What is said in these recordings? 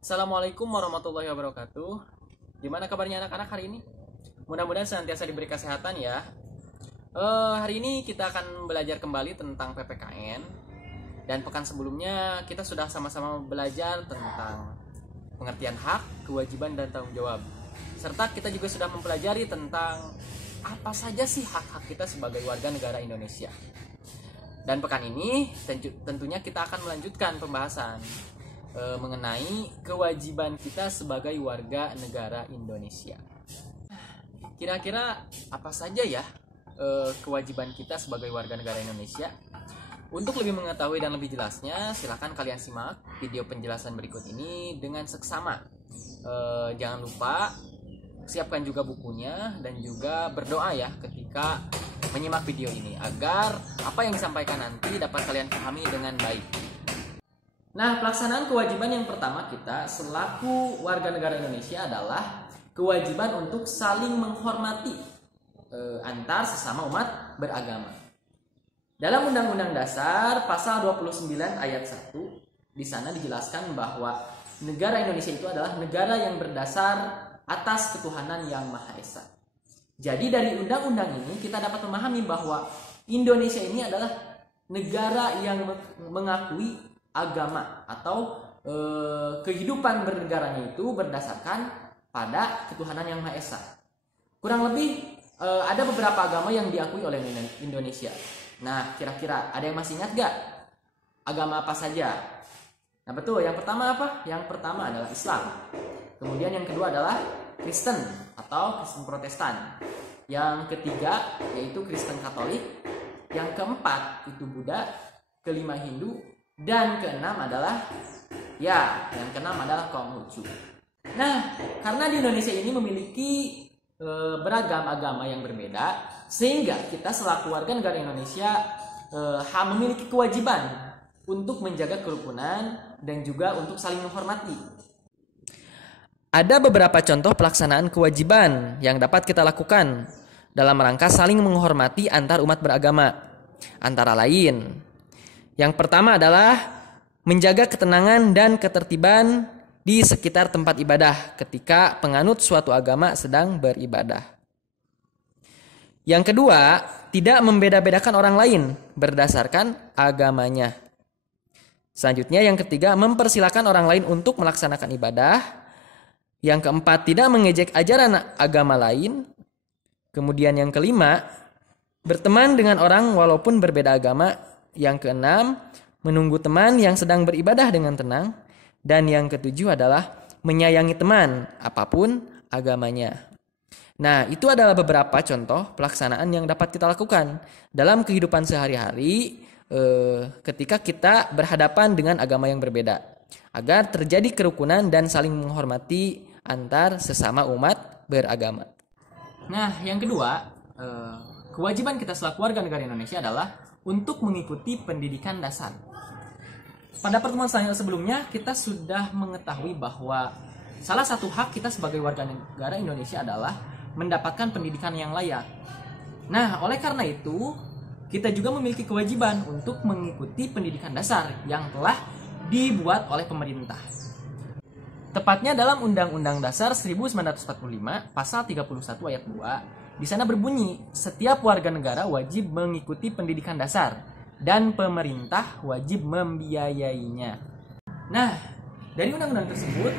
Assalamualaikum warahmatullahi wabarakatuh. Gimana kabarnya anak-anak hari ini? Mudah-mudahan senantiasa diberi kesehatan ya. Hari ini kita akan belajar kembali tentang PPKN. Dan pekan sebelumnya kita sudah sama-sama belajar tentang pengertian hak, kewajiban, dan tanggung jawab. Serta kita juga sudah mempelajari tentang apa saja sih hak-hak kita sebagai warga negara Indonesia. Dan pekan ini tentunya kita akan melanjutkan pembahasan mengenai kewajiban kita sebagai warga negara Indonesia. Kira-kira apa saja ya kewajiban kita sebagai warga negara Indonesia? Untuk lebih mengetahui dan lebih jelasnya, silakan kalian simak video penjelasan berikut ini dengan seksama. Jangan lupa siapkan juga bukunya dan juga berdoa ya ketika menyimak video ini agar apa yang disampaikan nanti dapat kalian pahami dengan baik. Nah, pelaksanaan kewajiban yang pertama kita selaku warga negara Indonesia adalah kewajiban untuk saling menghormati antar sesama umat beragama. Dalam Undang-Undang Dasar pasal 29 ayat 1, di sana dijelaskan bahwa negara Indonesia itu adalah negara yang berdasar atas ketuhanan yang Maha Esa. Jadi dari undang-undang ini kita dapat memahami bahwa Indonesia ini adalah negara yang mengakui agama atau kehidupan bernegaranya itu berdasarkan pada ketuhanan yang Maha Esa. Kurang lebih ada beberapa agama yang diakui oleh Indonesia. Nah, kira-kira ada yang masih ingat gak? Agama apa saja? Nah betul, yang pertama apa? Yang pertama adalah Islam. Kemudian yang kedua adalah Kristen atau Kristen Protestan. Yang ketiga yaitu Kristen Katolik. Yang keempat itu Buddha. Kelima Hindu. Dan keenam adalah Konghucu. Nah, karena di Indonesia ini memiliki beragam agama yang berbeda, sehingga kita selaku warga negara Indonesia memiliki kewajiban untuk menjaga kerukunan dan juga untuk saling menghormati. Ada beberapa contoh pelaksanaan kewajiban yang dapat kita lakukan dalam rangka saling menghormati antar umat beragama. Antara lain, yang pertama adalah menjaga ketenangan dan ketertiban di sekitar tempat ibadah ketika penganut suatu agama sedang beribadah. Yang kedua, tidak membeda-bedakan orang lain berdasarkan agamanya. Selanjutnya yang ketiga, mempersilakan orang lain untuk melaksanakan ibadah. Yang keempat, tidak mengejek ajaran agama lain. Kemudian yang kelima, berteman dengan orang walaupun berbeda agama. Yang keenam, menunggu teman yang sedang beribadah dengan tenang. Dan yang ketujuh adalah menyayangi teman apapun agamanya. Nah, itu adalah beberapa contoh pelaksanaan yang dapat kita lakukan dalam kehidupan sehari-hari ketika kita berhadapan dengan agama yang berbeda, agar terjadi kerukunan dan saling menghormati antar sesama umat beragama. Nah, yang kedua, kewajiban kita selaku warga negara Indonesia adalah untuk mengikuti pendidikan dasar. Pada pertemuan sebelumnya kita sudah mengetahui bahwa salah satu hak kita sebagai warga negara Indonesia adalah mendapatkan pendidikan yang layak. Nah, oleh karena itu kita juga memiliki kewajiban untuk mengikuti pendidikan dasar yang telah dibuat oleh pemerintah. Tepatnya dalam Undang-Undang Dasar 1945 pasal 31 ayat 2, di sana berbunyi, setiap warga negara wajib mengikuti pendidikan dasar dan pemerintah wajib membiayainya. Nah, dari undang-undang tersebut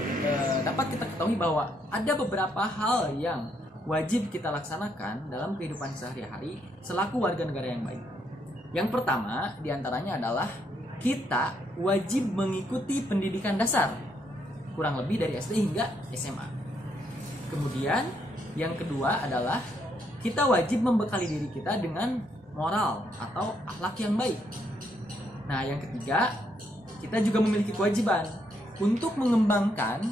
dapat kita ketahui bahwa ada beberapa hal yang wajib kita laksanakan dalam kehidupan sehari-hari selaku warga negara yang baik. Yang pertama diantaranya adalah kita wajib mengikuti pendidikan dasar, kurang lebih dari SD hingga SMA. Kemudian yang kedua adalah kita wajib membekali diri kita dengan moral atau akhlak yang baik. Nah, yang ketiga, kita juga memiliki kewajiban untuk mengembangkan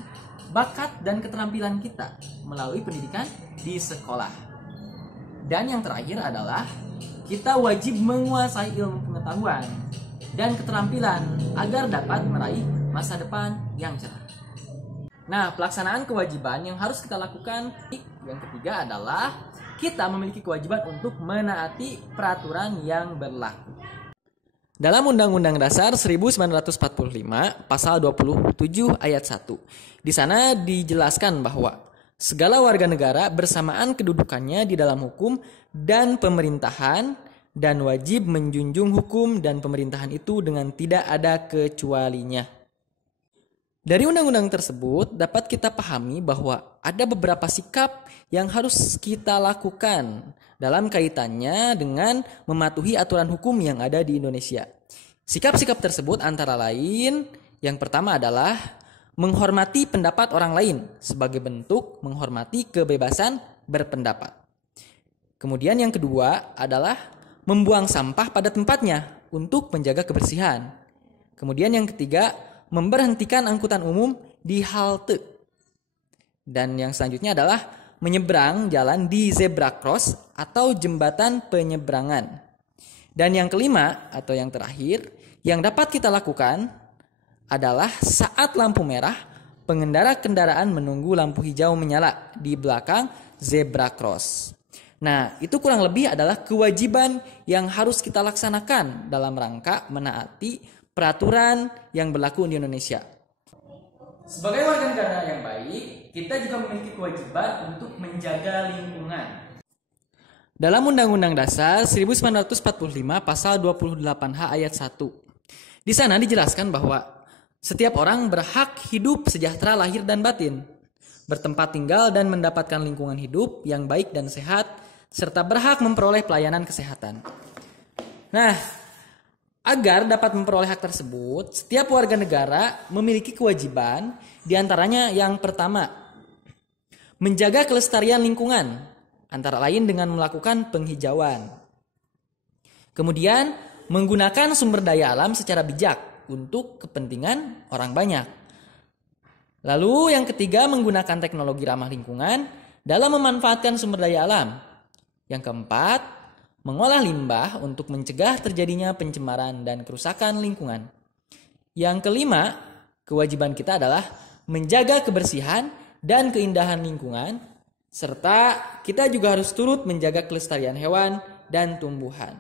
bakat dan keterampilan kita melalui pendidikan di sekolah. Dan yang terakhir adalah kita wajib menguasai ilmu pengetahuan dan keterampilan agar dapat meraih masa depan yang cerah. Nah, pelaksanaan kewajiban yang harus kita lakukan yang ketiga adalah kita memiliki kewajiban untuk menaati peraturan yang berlaku. Dalam Undang-Undang Dasar 1945 pasal 27 ayat 1. Di sana dijelaskan bahwa segala warga negara bersamaan kedudukannya di dalam hukum dan pemerintahan dan wajib menjunjung hukum dan pemerintahan itu dengan tidak ada kecualinya. Dari undang-undang tersebut dapat kita pahami bahwa ada beberapa sikap yang harus kita lakukan dalam kaitannya dengan mematuhi aturan hukum yang ada di Indonesia. Sikap-sikap tersebut antara lain, yang pertama adalah menghormati pendapat orang lain sebagai bentuk menghormati kebebasan berpendapat. Kemudian yang kedua adalah membuang sampah pada tempatnya untuk menjaga kebersihan. Kemudian yang ketiga, memberhentikan angkutan umum di halte. Dan yang selanjutnya adalah menyeberang jalan di zebra cross atau jembatan penyeberangan. Dan yang kelima atau yang terakhir yang dapat kita lakukan adalah saat lampu merah, pengendara kendaraan menunggu lampu hijau menyala di belakang zebra cross. Nah, itu kurang lebih adalah kewajiban yang harus kita laksanakan dalam rangka menaati peraturan yang berlaku di Indonesia. Sebagai warga negara yang baik, kita juga memiliki kewajiban untuk menjaga lingkungan. Dalam Undang-Undang Dasar 1945 pasal 28H ayat 1. Di sana dijelaskan bahwa setiap orang berhak hidup sejahtera lahir dan batin, bertempat tinggal dan mendapatkan lingkungan hidup yang baik dan sehat, serta berhak memperoleh pelayanan kesehatan. Nah, agar dapat memperoleh hak tersebut, setiap warga negara memiliki kewajiban, diantaranya yang pertama, menjaga kelestarian lingkungan, antara lain dengan melakukan penghijauan. Kemudian, menggunakan sumber daya alam secara bijak untuk kepentingan orang banyak. Lalu yang ketiga, menggunakan teknologi ramah lingkungan dalam memanfaatkan sumber daya alam. Yang keempat, mengolah limbah untuk mencegah terjadinya pencemaran dan kerusakan lingkungan. Yang kelima, kewajiban kita adalah menjaga kebersihan dan keindahan lingkungan, serta kita juga harus turut menjaga kelestarian hewan dan tumbuhan.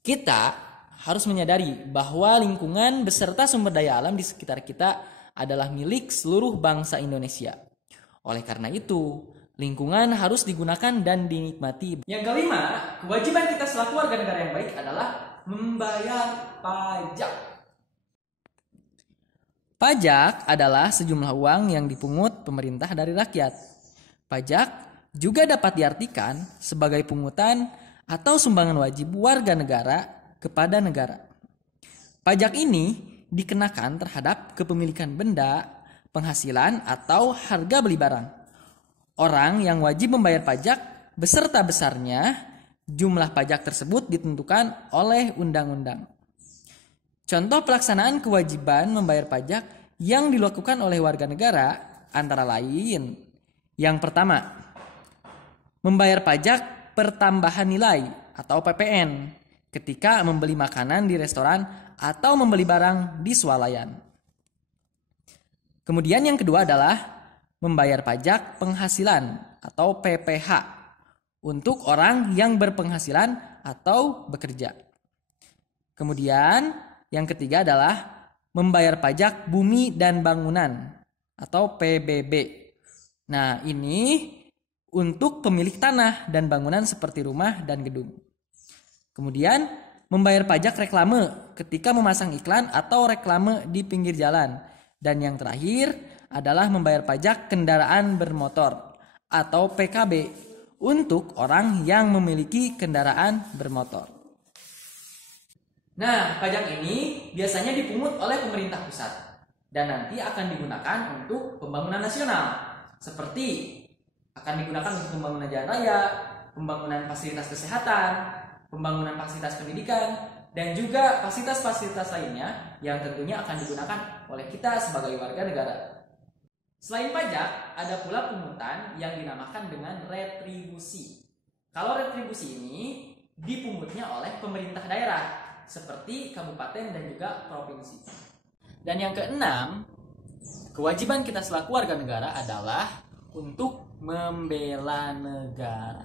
Kita harus menyadari bahwa lingkungan beserta sumber daya alam di sekitar kita adalah milik seluruh bangsa Indonesia. Oleh karena itu, lingkungan harus digunakan dan dinikmati. Yang kelima, kewajiban kita selaku warga negara yang baik adalah membayar pajak. Pajak adalah sejumlah uang yang dipungut pemerintah dari rakyat. Pajak juga dapat diartikan sebagai pungutan atau sumbangan wajib warga negara kepada negara. Pajak ini dikenakan terhadap kepemilikan benda, penghasilan, atau harga beli barang. Orang yang wajib membayar pajak beserta besarnya, jumlah pajak tersebut ditentukan oleh undang-undang. Contoh pelaksanaan kewajiban membayar pajak yang dilakukan oleh warga negara antara lain. Yang pertama, membayar pajak pertambahan nilai atau PPN ketika membeli makanan di restoran atau membeli barang di swalayan. Kemudian yang kedua adalah membayar pajak penghasilan atau PPH untuk orang yang berpenghasilan atau bekerja. Kemudian yang ketiga adalah membayar pajak bumi dan bangunan atau PBB. Nah, ini untuk pemilik tanah dan bangunan seperti rumah dan gedung. Kemudian membayar pajak reklame ketika memasang iklan atau reklame di pinggir jalan. Dan yang terakhir adalah membayar pajak kendaraan bermotor atau PKB untuk orang yang memiliki kendaraan bermotor. Nah, pajak ini biasanya dipungut oleh pemerintah pusat dan nanti akan digunakan untuk pembangunan nasional, seperti akan digunakan untuk pembangunan jalan raya, pembangunan fasilitas kesehatan, pembangunan fasilitas pendidikan, dan juga fasilitas-fasilitas lainnya yang tentunya akan digunakan oleh kita sebagai warga negara. Selain pajak, ada pula pungutan yang dinamakan dengan retribusi. Kalau retribusi ini dipungutnya oleh pemerintah daerah, seperti kabupaten dan juga provinsi. Dan yang keenam, kewajiban kita selaku warga negara adalah untuk membela negara.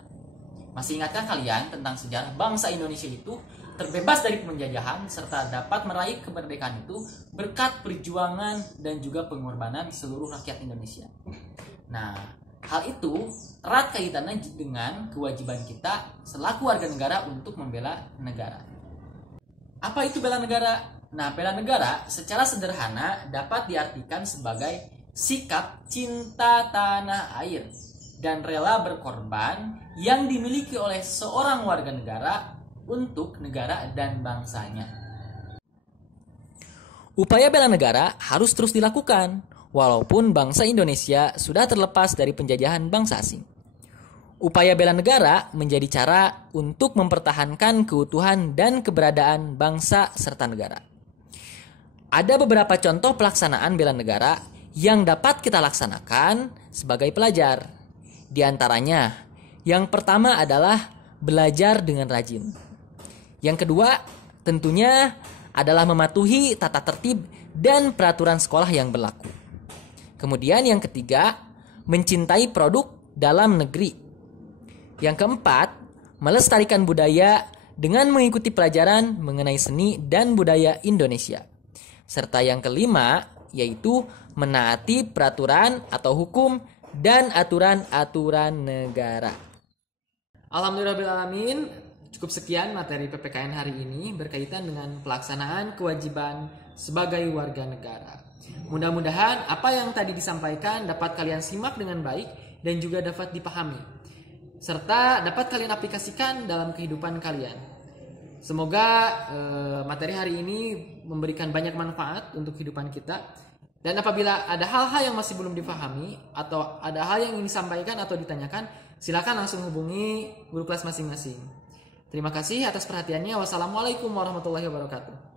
Masih ingatkah kalian tentang sejarah bangsa Indonesia itu terbebas dari penjajahan serta dapat meraih kemerdekaan itu berkat perjuangan dan juga pengorbanan seluruh rakyat Indonesia. Nah, hal itu erat kaitannya dengan kewajiban kita selaku warga negara untuk membela negara. Apa itu bela negara? Nah, bela negara secara sederhana dapat diartikan sebagai sikap cinta tanah air dan rela berkorban yang dimiliki oleh seorang warga negara untuk negara dan bangsanya. Upaya bela negara harus terus dilakukan, walaupun bangsa Indonesia sudah terlepas dari penjajahan bangsa asing. Upaya bela negara menjadi cara untuk mempertahankan keutuhan dan keberadaan bangsa serta negara. Ada beberapa contoh pelaksanaan bela negara yang dapat kita laksanakan sebagai pelajar. Di antaranya, yang pertama adalah belajar dengan rajin. Yang kedua, tentunya adalah mematuhi tata tertib dan peraturan sekolah yang berlaku. Kemudian yang ketiga, mencintai produk dalam negeri. Yang keempat, melestarikan budaya dengan mengikuti pelajaran mengenai seni dan budaya Indonesia. Serta yang kelima, yaitu menaati peraturan atau hukum dan aturan-aturan negara. Alhamdulillahirrahmanirrahim, cukup sekian materi PPKN hari ini berkaitan dengan pelaksanaan kewajiban sebagai warga negara. Mudah-mudahan apa yang tadi disampaikan dapat kalian simak dengan baik dan juga dapat dipahami, serta dapat kalian aplikasikan dalam kehidupan kalian. Semoga materi hari ini memberikan banyak manfaat untuk kehidupan kita. Dan apabila ada hal-hal yang masih belum dipahami atau ada hal yang ingin disampaikan atau ditanyakan, silakan langsung hubungi guru kelas masing-masing. Terima kasih atas perhatiannya. Wassalamualaikum warahmatullahi wabarakatuh.